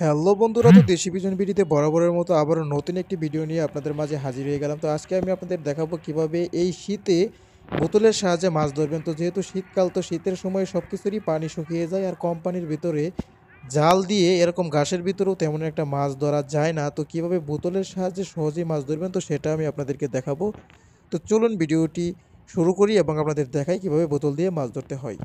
Hello বন্ধুরা, তো দেশি পিজন বিডিতে বরাবরের মতো আবারও নতুন একটি ভিডিও নিয়ে আপনাদের মাঝে হাজির হয়ে গেলাম। তো আজকে আমি আপনাদের দেখাবো কিভাবে এই শীতে বোতলের সাহায্যে মাছ ধরবেন। তো যেহেতু শীতকাল, তো শীতের সময় সব কিছুরই পানি শুকিয়ে যায়, আর কম পানির ভিতরে জাল দিয়ে এরকম ঘাসের ভিতরেও তেমন একটা মাছ ধরা যায় না। তো কিভাবে বোতলের সাহায্যে সহজেই মাছ ধরবেন, তো সেটা আমি আপনাদেরকে দেখাবো। তো চলুন ভিডিওটি শুরু করি এবং আপনাদের দেখাই কিভাবে বোতল দিয়ে মাছ ধরতে হয়।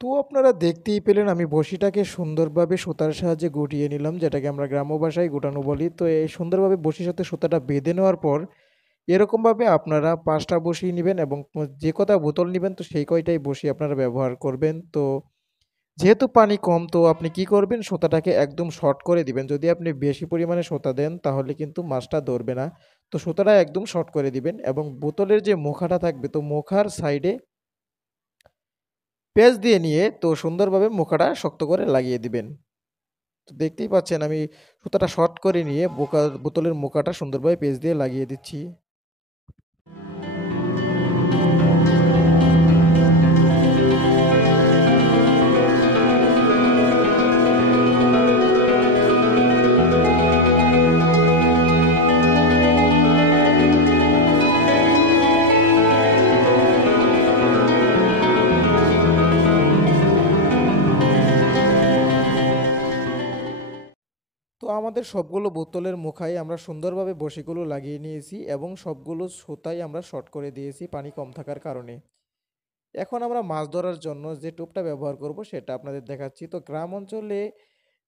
তো আপনারা দেখতেই পেলেন, আমি বড়শিটাকে সুন্দরভাবে সুতার সাহায্যে গুটিয়ে নিলাম, যেটাকে আমরা গ্রাম্য ভাষায় গুটানো বলি। তো এই সুন্দরভাবে বড়শির সাথে সুতাটা বেঁধে নেওয়ার পর এরকমভাবে আপনারা ৫টা বড়শি নিবেন এবং যে কটা বোতল নিবেন, তো সেই কয়টাই বড়শি আপনারা ব্যবহার করবেন। তো যেহেতু পানি কম, তো আপনি কি করবেন, সুতাটাকে একদম শর্ট করে দিবেন। যদি আপনি বেশি পরিমাণে সুতা দেন তাহলে কিন্তু মাছটা ধরবে না। তো সুতাটা একদম শর্ট করে দিবেন এবং বোতলের যে মুখাটা থাকবে, তো মুখার সাইডে পেঁচ দিয়ে নিয়ে তো সুন্দরভাবে মুখাটা শক্ত করে লাগিয়ে দিবেন। তো দেখতেই পাচ্ছেন, আমি সুতাটা শর্ট করে নিয়ে বোতলের মুখাটা সুন্দরভাবে পেঁচ দিয়ে লাগিয়ে দিচ্ছি। তো আমাদের সবগুলো বোতলের মুখায় আমরা সুন্দরভাবে বড়শিগুলো লাগিয়ে নিয়েছি এবং সবগুলো সুতাই আমরা শর্ট করে দিয়েছি পানি কম থাকার কারণে। এখন আমরা মাছ ধরার জন্য যে টোপটা ব্যবহার করব সেটা আপনাদের দেখাচ্ছি। তো গ্রাম অঞ্চলে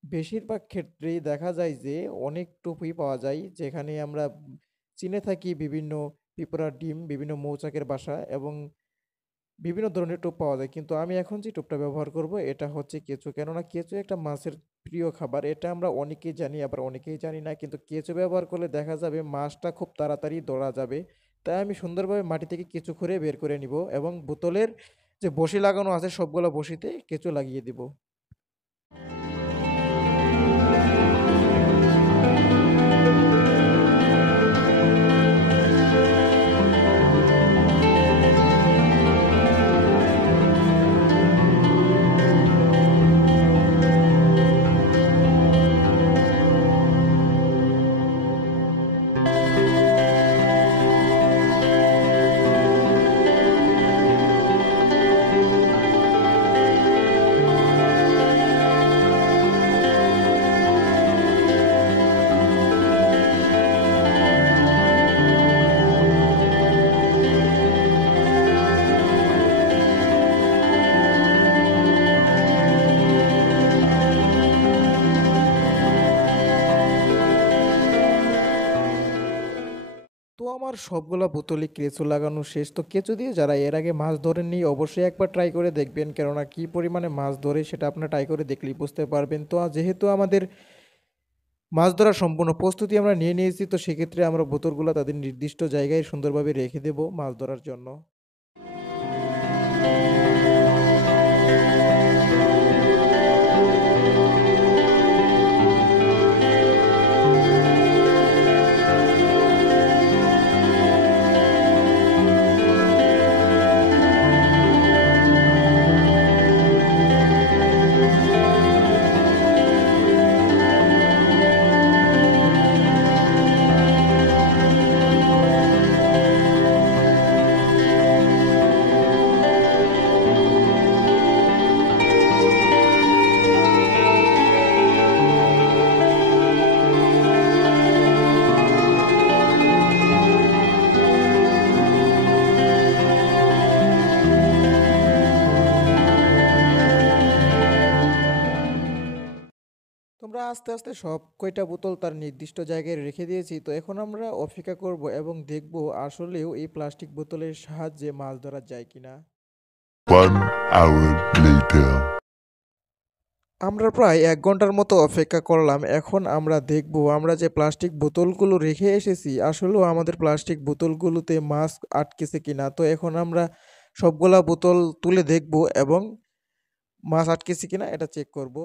বেশিরভাগ ক্ষেত্রেই দেখা যায় যে অনেক টোপই পাওয়া যায়, যেখানে আমরা চিনে থাকি বিভিন্ন পিঁপড়ার ডিম, বিভিন্ন মৌচাকের বাসা এবং বিভিন্ন ধরনের টোপ পাওয়া যায়। কিন্তু আমি এখন যে টোপটা ব্যবহার করব এটা হচ্ছে কেঁচো। কেননা কেঁচো একটা মাছের প্রিয় খাবার। এটা আমরা অনেকেই জানি, আবার অনেকেই জানি না। কিন্তু কেঁচো ব্যবহার করলে দেখা যাবে মাছটা খুব তাড়াতাড়ি ধরা যাবে। তাই আমি সুন্দরভাবে মাটি থেকে কেঁচো খুঁড়ে বের করে নিব এবং বোতলের যে বসি লাগানো আছে সবগুলা বসিতে কেঁচো লাগিয়ে দিব। তো আমার সবগুলা বোতলে কেঁচো লাগানো শেষ। তো কেঁচো দিয়ে যারা এর আগে মাছ ধরেননি অবশ্যই একবার ট্রাই করে দেখবেন, কেননা কি পরিমাণে মাছ ধরে সেটা আপনারা ট্রাই করে দেখলেই বুঝতে পারবেন। তো যেহেতু আমাদের মাছ ধরার সম্পূর্ণ প্রস্তুতি আমরা নিয়ে নিয়েছি, তো সেক্ষেত্রে আমরা বোতলগুলো তাদের নির্দিষ্ট জায়গায় সুন্দরভাবে রেখে দেব মাছ ধরার জন্য। আস্তে আস্তে সব কয়টা বোতল তার নির্দিষ্ট জায়গায় রেখে দিয়েছি। তো এখন আমরা অপেক্ষা করব এবং দেখব আসলেও এই প্লাস্টিক বোতলের সাহায্যে মাছ ধরা যায় কিনা। 1 hour later. আমরা প্রায় ১ ঘন্টার মতো অপেক্ষা করলাম। এখন আমরা দেখব আমরা যে প্লাস্টিক বোতলগুলো রেখে এসেছি আসলেও আমাদের প্লাস্টিক বোতলগুলোতে মাছ আটকেছে কিনা। তো এখন আমরা সবগুলা বোতল তুলে দেখব এবং মাছ আটকেছে কিনা এটা চেক করব।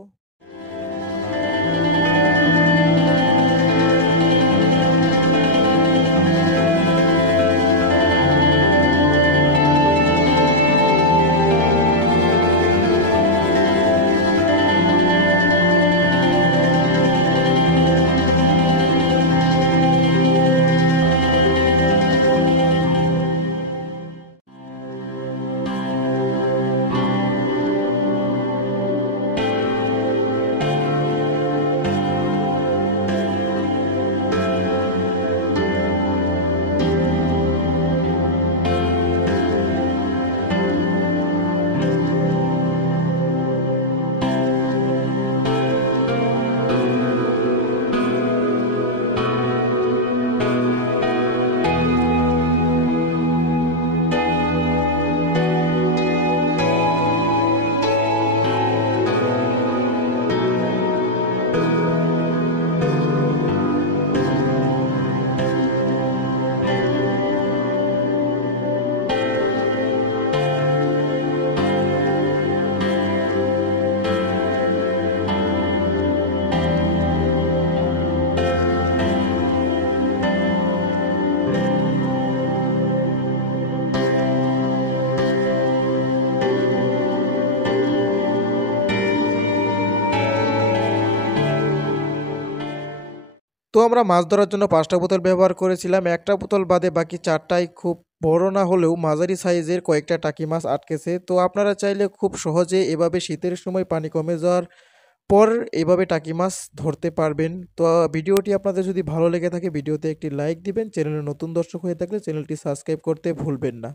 তো আমরা মাছ ধরার জন্য ৫টা বোতল ব্যবহার করেছিলাম। একটা বোতল বাদে বাকি ৪টায় খুব বড় না হলেও মাঝারি সাইজের কয়েকটা টাকি মাছ আটকেছে। তো আপনারা চাইলে খুব সহজে এভাবে শীতের সময় পানি কমে যাওয়ার পর এভাবে টাকি মাছ ধরতে পারবেন। তো ভিডিওটি আপনাদের যদি ভালো লেগে থাকে ভিডিওতে একটি লাইক দিবেন। চ্যানেলে নতুন দর্শক হয়ে থাকলে চ্যানেলটি সাবস্ক্রাইব করতে ভুলবেন না।